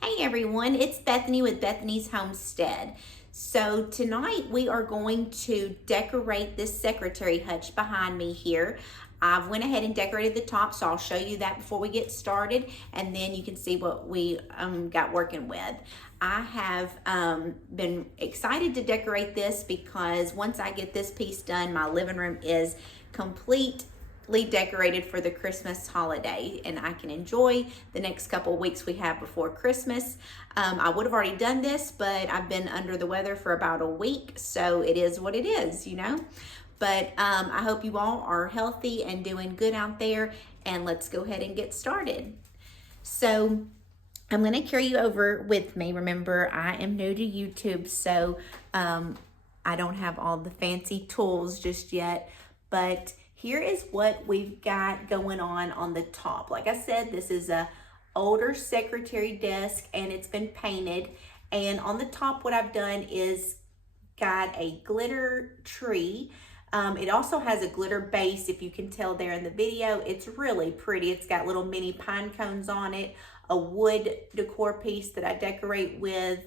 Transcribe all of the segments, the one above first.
Hey everyone, it's Bethany with Bethany's Homestead. So tonight we are going to decorate this secretary hutch behind me here. I've went ahead and decorated the top, so I'll show you that before we get started, and then you can see what we got working with. I have been excited to decorate this because once I get this piece done, my living room is complete decorated for the Christmas holiday, and I can enjoy the next couple weeks we have before Christmas. I would have already done this, but I've been under the weather for about a week, so it is what it is, you know. But I hope you all are healthy and doing good out there, and let's go ahead and get started. So I'm going to carry you over with me. Remember, I am new to YouTube, so I don't have all the fancy tools just yet, but here is what we've got going on the top. Like I said, this is a older secretary desk and it's been painted. And on the top, what I've done is got a glitter tree. It also has a glitter base, if you can tell there in the video. It's really pretty. It's got little mini pine cones on it, a wood decor piece that I decorate with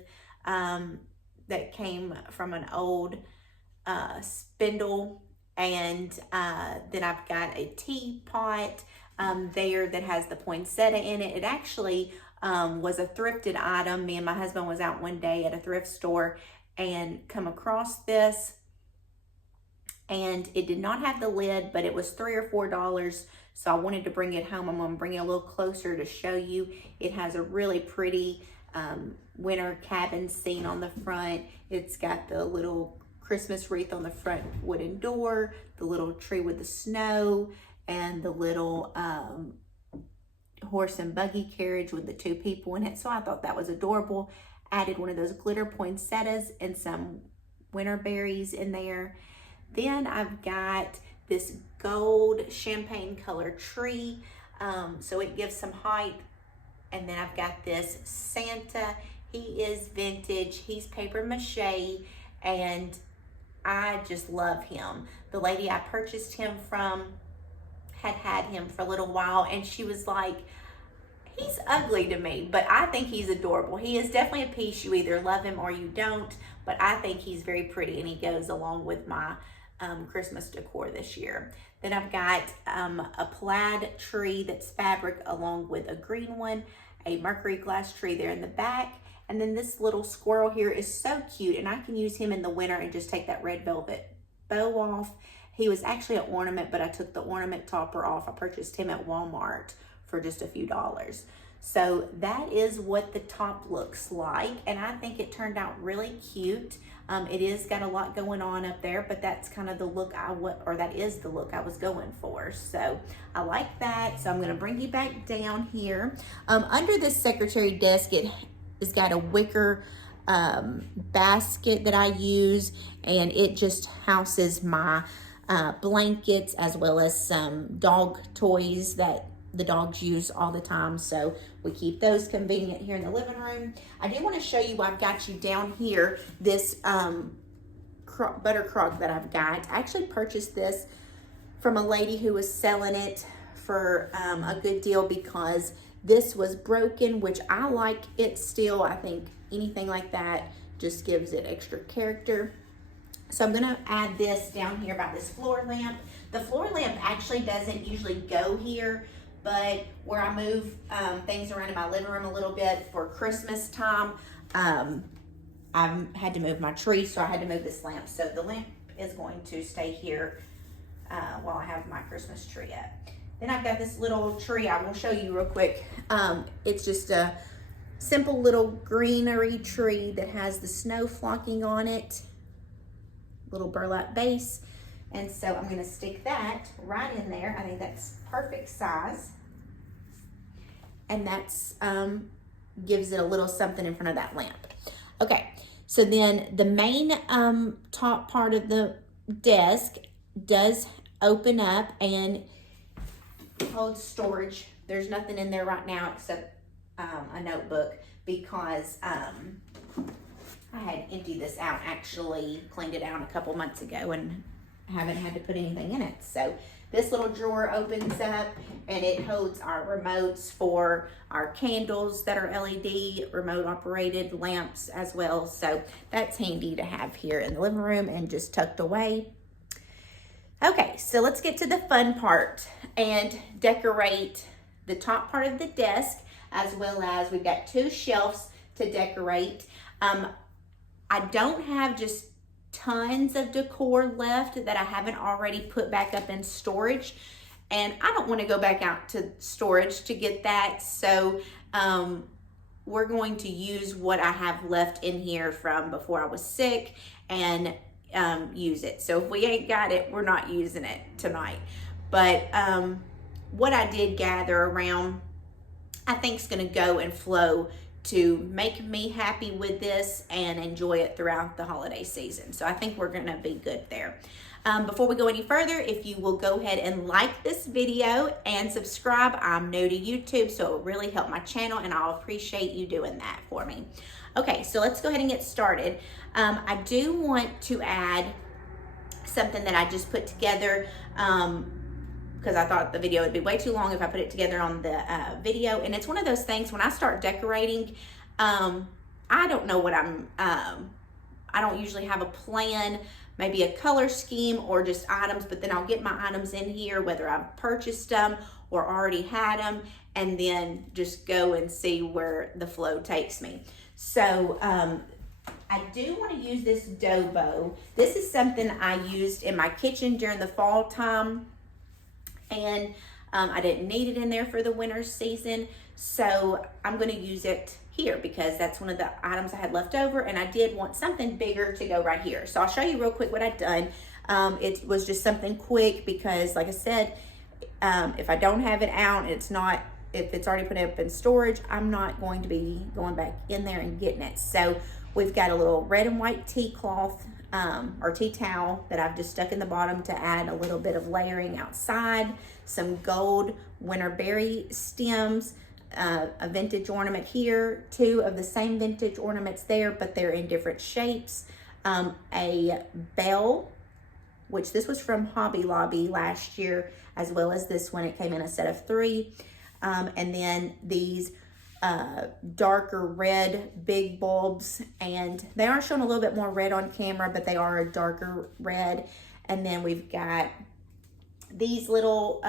that came from an old spindle. And then I've got a teapot there that has the poinsettia in it. It actually was a thrifted item. Me and my husband was out one day at a thrift store and come across this. And it did not have the lid, but it was $3 or $4. So I wanted to bring it home. I'm going to bring it a little closer to show you. It has a really pretty winter cabin scene on the front. It's got the little Christmas wreath on the front wooden door, the little tree with the snow, and the little horse and buggy carriage with the two people in it. So I thought that was adorable. Added one of those glitter poinsettias and some winter berries in there. Then I've got this gold champagne color tree, so it gives some height. And then I've got this Santa. He is vintage. He's paper mache, and I just love him. The lady I purchased him from had him for a little while, and she was like, he's ugly to me, but I think he's adorable. He is definitely a piece you either love him or you don't, but I think he's very pretty, and he goes along with my Christmas decor this year. Then I've got a plaid tree that's fabric along with a green one, a mercury glass tree there in the back. And then this little squirrel here is so cute, and I can use him in the winter and just take that red velvet bow off. He was actually an ornament, but I took the ornament topper off. I purchased him at Walmart for just a few dollars. So that is what the top looks like, and I think it turned out really cute. It is got a lot going on up there, but that's kind of the look that is the look I was going for. So I like that. So I'm going to bring you back down here. Under this secretary desk, it's got a wicker basket that I use, and it just houses my blankets as well as some dog toys that the dogs use all the time, so we keep those convenient here in the living room. I do want to show you, I've got you down here, this butter crock that I've got. I actually purchased this from a lady who was selling it for a good deal because this was broken, which I like it still. I think anything like that just gives it extra character. So I'm gonna add this down here about this floor lamp. The floor lamp actually doesn't usually go here, but where I move things around in my living room a little bit for Christmas time, I've had to move my tree, so I had to move this lamp. So the lamp is going to stay here while I have my Christmas tree up. Then I've got this little tree I will show you real quick. It's just a simple little greenery tree that has the snow flocking on it, little burlap base. And so I'm gonna stick that right in there. I think that's perfect size. And that's gives it a little something in front of that lamp. Okay, so then the main top part of the desk does open up and holds storage. There's nothing in there right now except a notebook because I had emptied this out, actually cleaned it out a couple months ago and haven't had to put anything in it. So This little drawer opens up and it holds our remotes for our candles that are LED, remote operated lamps as well. So that's handy to have here in the living room and just tucked away. Okay, so let's get to the fun part and decorate the top part of the desk, as well as we've got 2 shelves to decorate. I don't have just tons of decor left that I haven't already put back up in storage, and I don't want to go back out to storage to get that. So we're going to use what I have left in here from before I was sick and use it. So if we ain't got it, we're not using it tonight. But what I did gather around, I think is going to go and flow to make me happy with this and enjoy it throughout the holiday season. So I think we're going to be good there. Before we go any further, if you will go ahead and like this video and subscribe. I'm new to YouTube, so it will really help my channel, and I'll appreciate you doing that for me. Okay, so let's go ahead and get started. I do want to add something that I just put together because I thought the video would be way too long if I put it together on the video. And it's one of those things, when I start decorating, I don't know what I don't usually have a plan, maybe a color scheme or just items, but then I'll get my items in here, whether I've purchased them or already had them, and then just go and see where the flow takes me. So I do want to use this dough bow. This is something I used in my kitchen during the fall time, and I didn't need it in there for the winter season, so I'm going to use it here because that's one of the items I had left over, and I did want something bigger to go right here. So I'll show you real quick what I've done. It was just something quick because, like I said, if I don't have it out, if it's already put up in storage, I'm not going to be going back in there and getting it. So we've got a little red and white tea cloth or tea towel that I've just stuck in the bottom to add a little bit of layering outside, some gold winterberry stems, a vintage ornament here, 2 of the same vintage ornaments there, but they're in different shapes, a bell, which this was from Hobby Lobby last year, as well as this one. It came in a set of 3, and then these darker red big bulbs, and they are showing a little bit more red on camera, but they are a darker red. And then we've got these little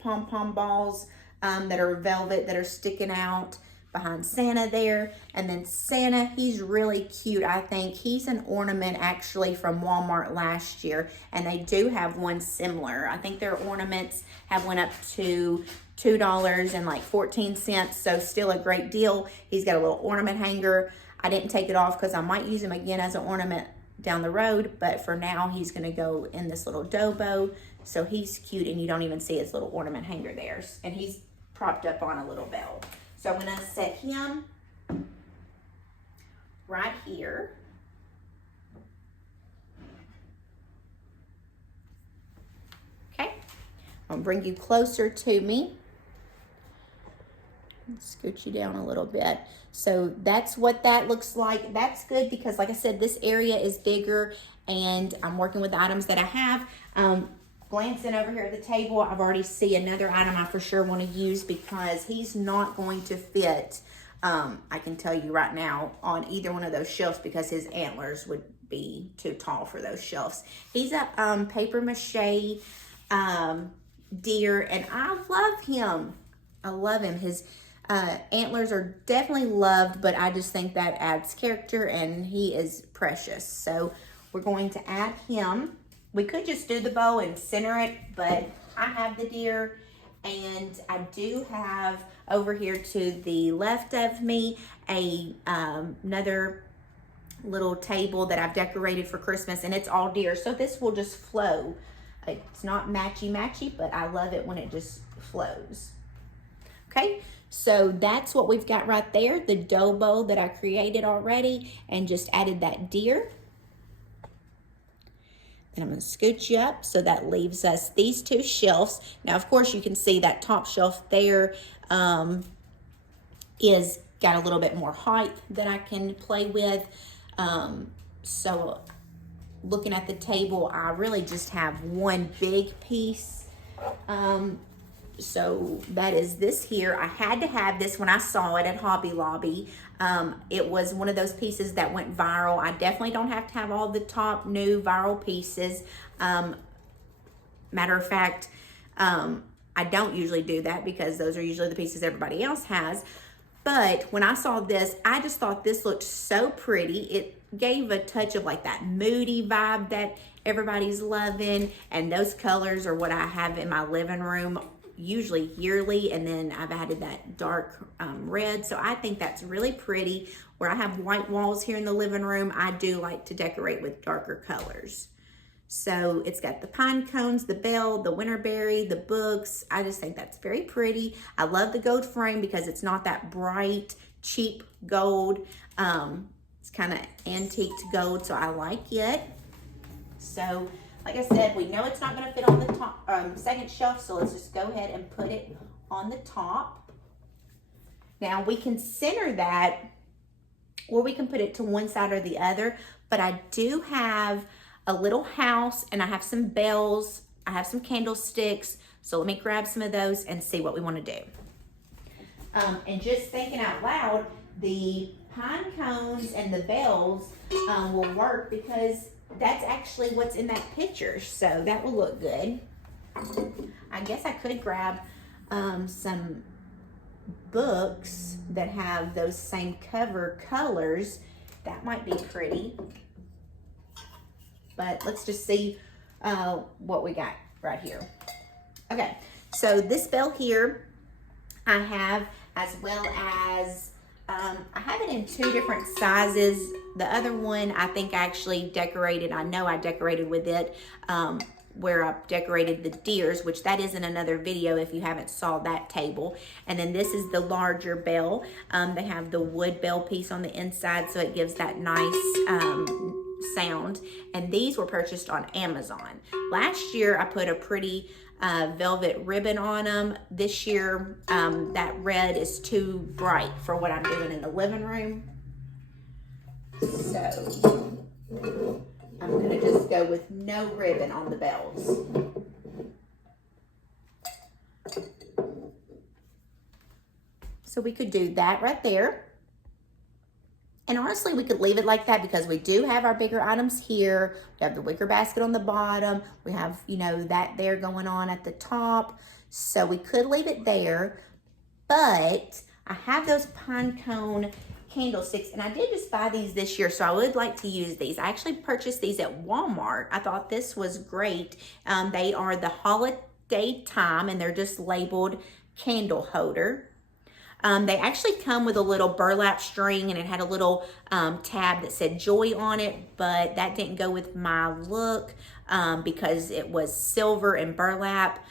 pom-pom balls that are velvet, that are sticking out behind Santa there. And then Santa, he's really cute. I think he's an ornament actually from Walmart last year, and they do have one similar. I think their ornaments have went up to $2.14, so still a great deal. He's got a little ornament hanger. I didn't take it off because I might use him again as an ornament down the road, but for now he's going to go in this little dough bow. So he's cute, and you don't even see his little ornament hanger there, and he's propped up on a little bell. So I'm going to set him right here. Okay, I'm going to bring you closer to me. Scoot you down a little bit. So that's what that looks like. That's good because, like I said, this area is bigger, and I'm working with the items that I have. Glancing over here at the table, I've already see another item I for sure want to use because he's not going to fit, I can tell you right now, on either one of those shelves because his antlers would be too tall for those shelves. He's a paper mache deer, and I love him. I love him. His antlers are definitely loved, but I just think that adds character, and he is precious. So we're going to add him. We could just do the bow and center it, but I have the deer, and I do have over here to the left of me another little table that I've decorated for Christmas, and it's all deer. So this will just flow. It's not matchy-matchy, but I love it when it just flows. Okay, so that's what we've got right there, the dough bow that I created already and just added that deer. Then I'm going to scoot you up, so that leaves us these 2 shelves. Now, of course, you can see that top shelf there is got a little bit more height that I can play with. So looking at the table, I really just have one big piece. So that is this here. I had to have this when I saw it at Hobby Lobby. It was one of those pieces that went viral. I definitely don't have to have all the top new viral pieces. Matter of fact, I don't usually do that because those are usually the pieces everybody else has. But when I saw this, I just thought this looked so pretty. It gave a touch of like that moody vibe that everybody's loving. And those colors are what I have in my living room, usually yearly. And then I've added that dark red. So I think that's really pretty. Where I have white walls here in the living room, I do like to decorate with darker colors. So it's got the pine cones, the bell, the winterberry, the books. I just think that's very pretty. I love the gold frame because it's not that bright, cheap gold. It's kind of antiqued gold, so I like it. So, like I said, we know it's not going to fit on the top, second shelf, so let's just go ahead and put it on the top. Now, we can center that, or we can put it to one side or the other, but I do have a little house, and I have some bells, I have some candlesticks, so let me grab some of those and see what we want to do. And just thinking out loud, the pine cones and the bells will work because that's actually what's in that picture, so that will look good. I guess I could grab some books that have those same cover colors. That might be pretty. But let's just see what we got right here. Okay, so this bell here I have, as well as I have it in 2 different sizes. The other one I think I actually decorated, I know I decorated with it, where I decorated the deers, which that is in another video if you haven't saw that table. And then this is the larger bell. They have the wood bell piece on the inside, so it gives that nice sound. And these were purchased on Amazon. Last year I put a pretty velvet ribbon on them. This year that red is too bright for what I'm doing in the living room, so I'm gonna just go with no ribbon on the bells. So we could do that right there. And honestly, we could leave it like that because we do have our bigger items here. We have the wicker basket on the bottom. We have, you know, that there going on at the top. So we could leave it there. But I have those pine cone candlesticks, and I did just buy these this year, so I would like to use these. I actually purchased these at Walmart. I thought this was great. They are the holiday time, and they're just labeled candle holder. They actually come with a little burlap string, and it had a little tab that said joy on it, but that didn't go with my look because it was silver and burlap.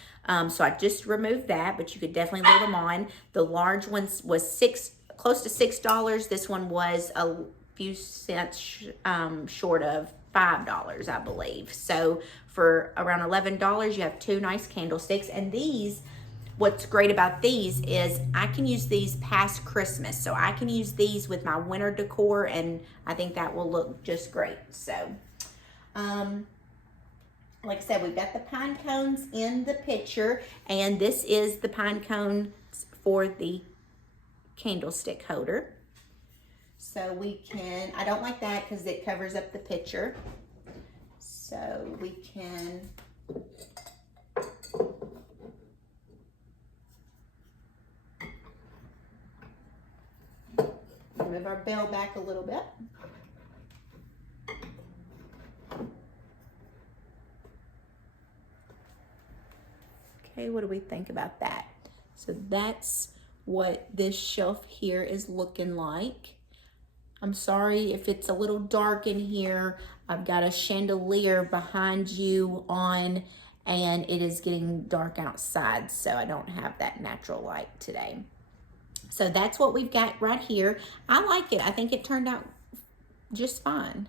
So I just removed that, but you could definitely leave them on. The large ones was close to $6. This one was a few cents short of $5, I believe. So for around $11, you have 2 nice candlesticks. And these, what's great about these is I can use these past Christmas. So I can use these with my winter decor, and I think that will look just great. So, like I said, we've got the pine cones in the picture, and this is the pine cones for the candlestick holder. So we can, I don't like that because it covers up the picture. So we can move our bell back a little bit. Okay, what do we think about that? So that's what this shelf here is looking like. I'm sorry if it's a little dark in here. I've got a chandelier behind you on, and it is getting dark outside, so I don't have that natural light today. So that's what we've got right here. I like it. I think it turned out just fine.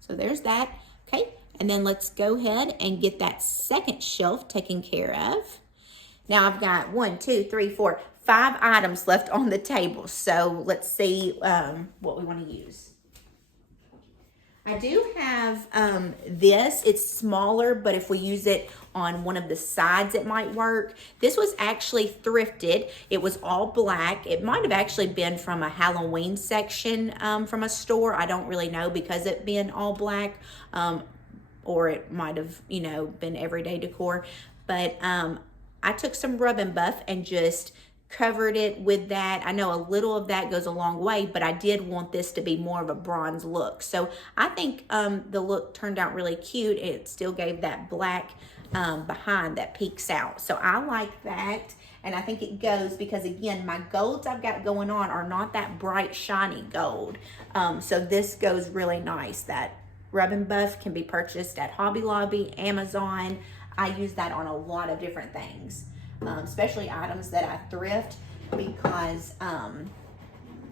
So there's that. Okay, and then let's go ahead and get that second shelf taken care of. Now I've got 1, 2, 3, 4, 5 items left on the table. So let's see what we want to use. I do have this. It's smaller, but if we use it on one of the sides, it might work. This was actually thrifted. It was all black. It might have actually been from a Halloween section from a store. I don't really know because it being all black, or it might have, you know, been everyday decor. But I took some Rub and Buff and just covered it with that. I know a little of that goes a long way, but I did want this to be more of a bronze look. So I think the look turned out really cute. It still gave that black behind that peeks out. So I like that. And I think it goes because, again, my golds I've got going on are not that bright, shiny gold. So this goes really nice. That Rub and Buff can be purchased at Hobby Lobby, Amazon. I use that on a lot of different things. Especially items that I thrift, because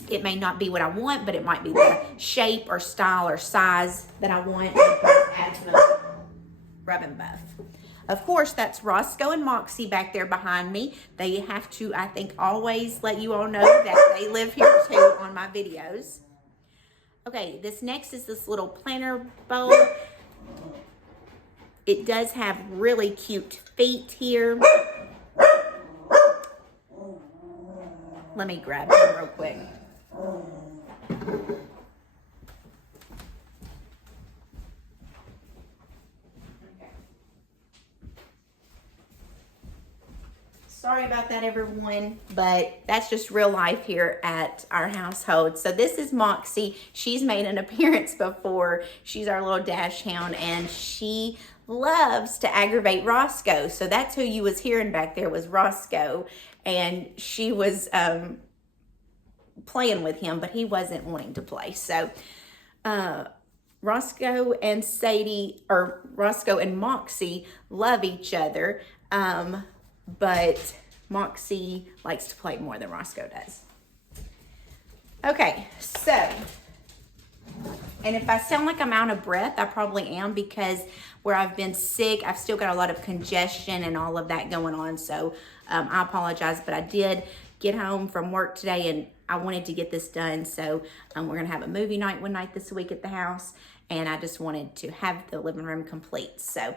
it may not be what I want, but it might be the shape or style or size that I want. Add some Rub and Buff. Of course, that's Roscoe and Moxie back there behind me. They have to, I think, always let you all know that they live here too on my videos. Okay, this next is this little planter bowl. It does have really cute feet here. Let me grab him real quick. Okay. Sorry about that, everyone, but that's just real life here at our household. So this is Moxie. She's made an appearance before. She's our little dash hound, and she loves to aggravate Roscoe. So that's who you was hearing back there was Roscoe. And she was playing with him, but he wasn't wanting to play. So Roscoe and Sadie, or Roscoe and Moxie, love each other. But Moxie likes to play more than Roscoe does. Okay, so, and if I sound like I'm out of breath, I probably am, because where I've been sick, I've still got a lot of congestion and all of that going on. So I apologize, but I did get home from work today and I wanted to get this done. So we're going to have a movie night one night this week at the house, and I just wanted to have the living room complete. So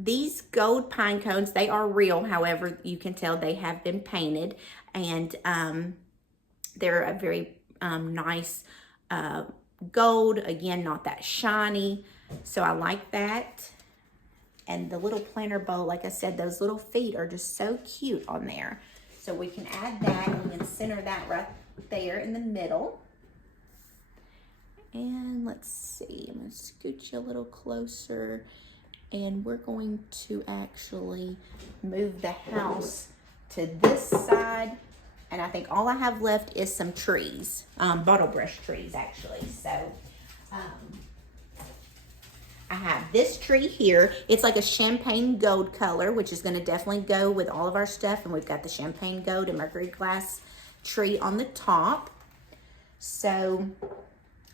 these gold pine cones, they are real. However, you can tell they have been painted, and they're a very nice gold. Again, not that shiny. So I like that. And the little planter bowl, like I said, those little feet are just so cute on there. So we can add that, and we can center that right there in the middle. And let's see, I'm going to scoot you a little closer. And we're going to actually move the house to this side. And I think all I have left is some trees, bottle brush trees actually. So I have this tree here. It's like a champagne gold color, which is going to definitely go with all of our stuff. And we've got the champagne gold and mercury glass tree on the top. So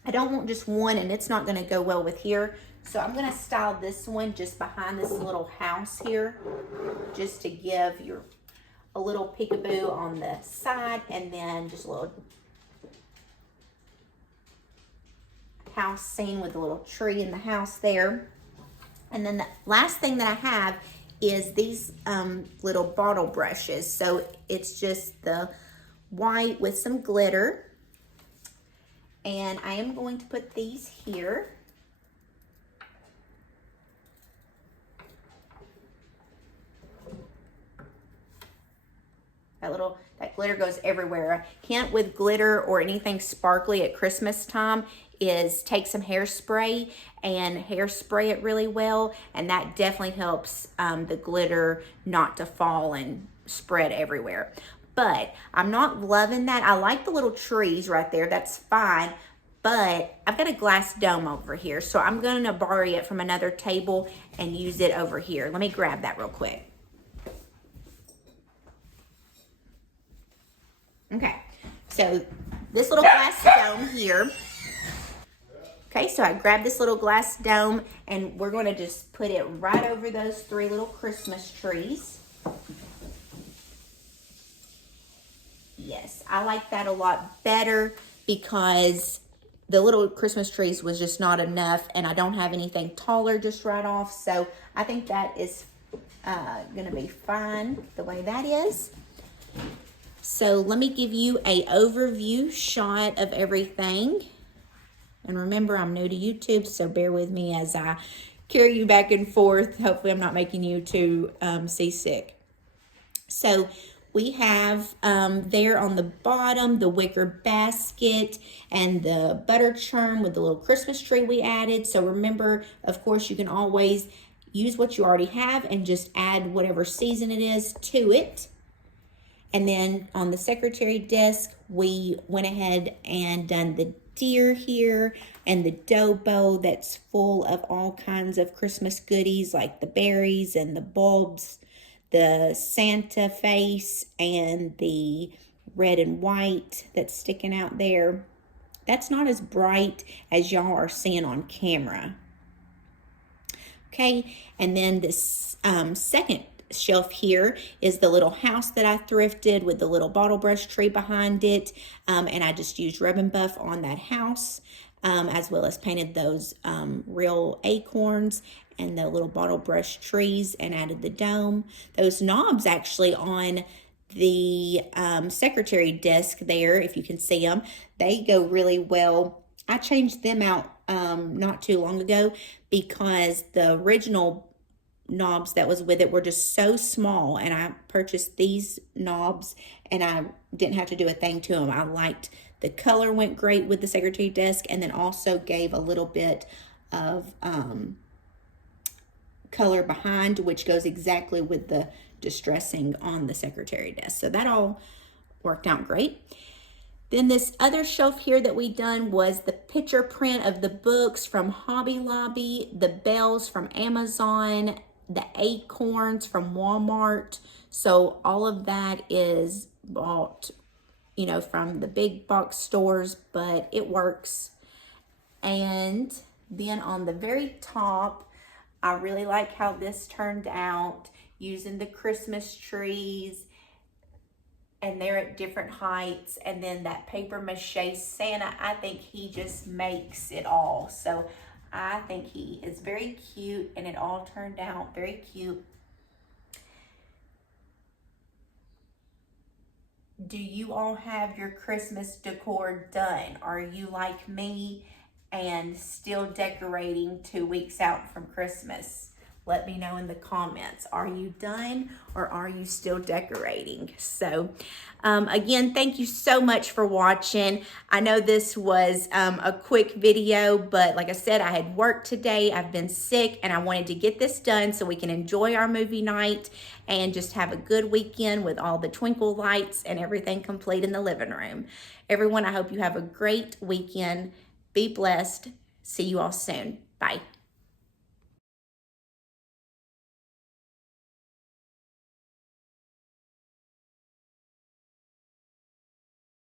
I don't want just one, and it's not going to go well with here. So I'm going to style this one just behind this little house here, just to give you a little peekaboo on the side, and then just a little house scene with a little tree in the house there. And then the last thing that I have is these little bottle brushes. So it's just the white with some glitter. And I am going to put these here. That glitter goes everywhere. A hint with glitter or anything sparkly at Christmas time is take some hairspray and hairspray it really well, and that definitely helps the glitter not to fall and spread everywhere. But I'm not loving that. I like the little trees right there. That's fine. But I've got a glass dome over here, so I'm going to borrow it from another table and use it over here. Let me grab that real quick. Okay, so this little glass dome here. Okay, so I grabbed this little glass dome, and we're going to just put it right over those 3 little Christmas trees. Yes, I like that a lot better because the little Christmas trees was just not enough, and I don't have anything taller just right off. So I think that is gonna be fine the way that is. So let me give you a overview shot of everything. And remember, I'm new to YouTube, so bear with me as I carry you back and forth. Hopefully I'm not making you too seasick. So we have there on the bottom the wicker basket and the butter churn with the little Christmas tree we added. So remember, of course, you can always use what you already have and just add whatever season it is to it. And then on the secretary desk, we went ahead and done the deer here and the dough bowl that's full of all kinds of Christmas goodies like the berries and the bulbs, the Santa face and the red and white that's sticking out there. That's not as bright as y'all are seeing on camera. Okay, and then this second shelf here is the little house that I thrifted with the little bottle brush tree behind it, and I just used rub and buff on that house, as well as painted those real acorns and the little bottle brush trees and added the dome. Those knobs actually on the secretary desk there, if you can see them, they go really well. I changed them out not too long ago because the original knobs that was with it were just so small, and I purchased these knobs and I didn't have to do a thing to them. I liked the color, went great with the secretary desk, and then also gave a little bit of color behind, which goes exactly with the distressing on the secretary desk. So that all worked out great. Then this other shelf here that we done was the picture print of the books from Hobby Lobby, the bells from Amazon, the acorns from Walmart. So all of that is bought, you know, from the big box stores, but it works. And then on the very top, I really like how this turned out using the Christmas trees, and they're at different heights, and then that paper mache Santa. I think he just makes it all. So I think he is very cute, and it all turned out very cute. Do you all have your Christmas decor done? Are you like me and still decorating 2 weeks out from Christmas? Let me know in the comments. Are you done or are you still decorating? So again, thank you so much for watching. I know this was a quick video, but like I said, I had work today. I've been sick and I wanted to get this done so we can enjoy our movie night and just have a good weekend with all the twinkle lights and everything complete in the living room. Everyone, I hope you have a great weekend. Be blessed. See you all soon. Bye.